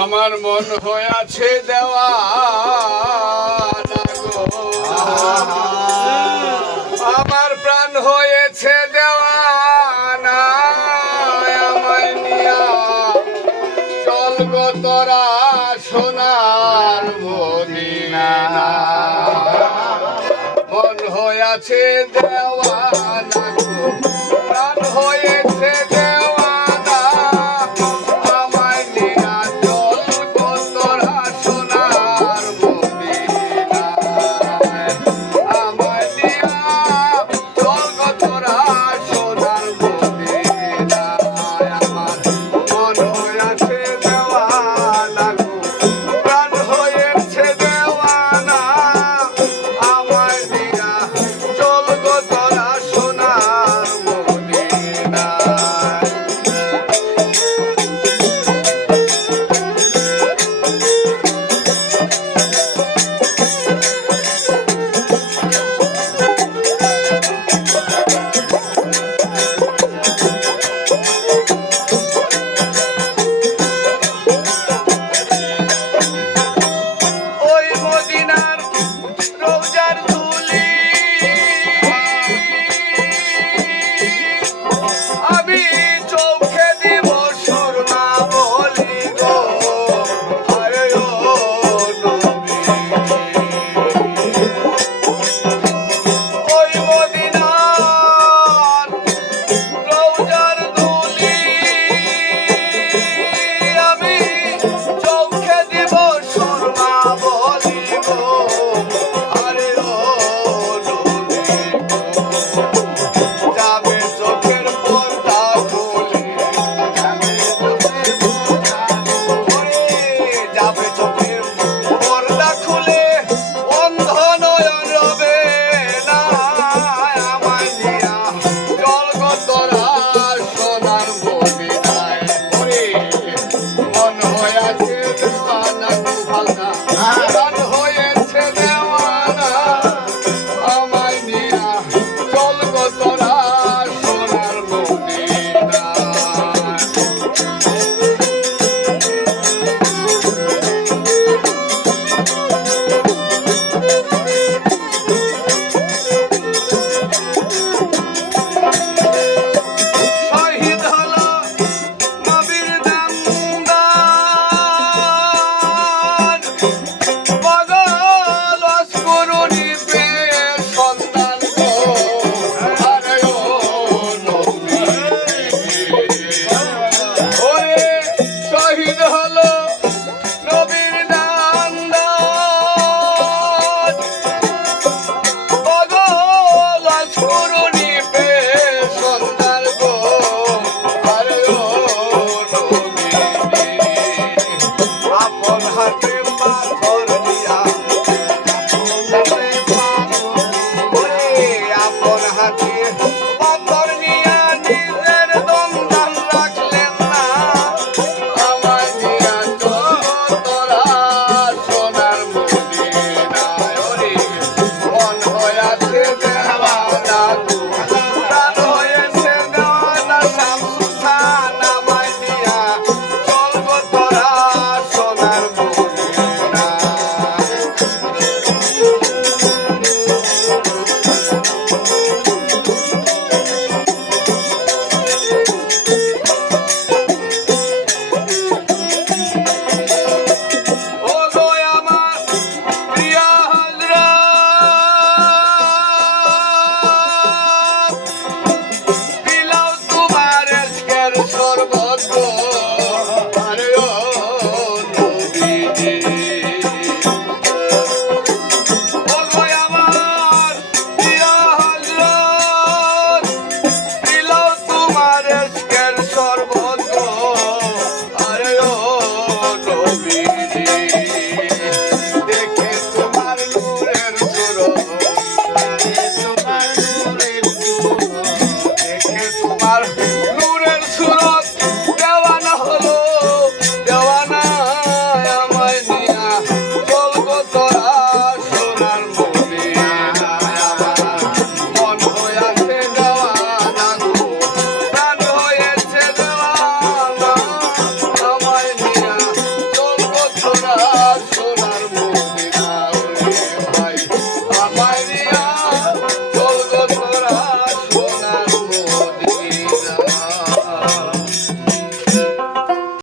আমার মন হয়েছে দেওয়ানা গো, আমার প্রাণ হয়েছে দেওয়ানা, আমায় নিয়া চল গো তোরা সোনার মদিনা। মন হয়েছে দেওয়ানা গো, প্রাণ হয়েছে দেওয়ানা, আমায় নিয়া চল গো তোরা সোনার মদিনা। আমায় নিয়া চল গো তোরা সোনার মদিনা। আমার মন হয়েছে দেওয়ানা গো, প্রাণ হয়েছে দেওয়ানা, আমায় নিয়া চল গো তোরা সোনার মদিনা। ওই মদিনার রওজার ধুলি আমি চোখে দিব সুরমা বলি গো, আরে ও নবী। ওই মদিনার রওজার ধুলি আমি চোখে দিব সুরমা বলি গো, আরে ও নবী। যাবে চোখের পর্দা খুলে, যাবে চোখের পর্দা খুলে, অন্ধ নয়ন রবে না, আমায় নিয়া চল গো তোরা সোনার মদিনায়। ওরে মন হয়েছে দেওয়ানা গো ভালনা, প্রাণ হয়েছে দেওয়ানা, আমায় নিয়া চল গো তোরা সোনার মদিনা। শহীদ হলো নবীর দামদান, পাগল অস্করণী পেয়ে সন্তান গো, আরে ও নবী। ওরে শহীদ হলো নবীর দামদান, পাগল অস্করণী পেয়ে সন্তান গো, আরে ও নবী। আপন হাতে পাথর দিয়া, ওরে আপন হাতে পাথর নিয়া নিজের দমদান রাখলেন না, আমায় নিয়া চল তোরা সোনার মদিনায়। ওরে মন হয়েছে দেওয়ানা গো, প্রাণ হয়েছে দেওয়ানা, শামসুদ্দান আমায় নিয়া চল গো তোরা সোনার মদিনা। ও গো আমার প্রিয় হযরত, বিলাও তোমার এশকের শরবত গো, আরে ও নবীজি। ও গো আমার প্রিয় হযরত, বিলাও তোমার এশকের শরবত গো, আরে ও নবীজি। দেখে তোমার নূরের সুরত, দেখে তোমার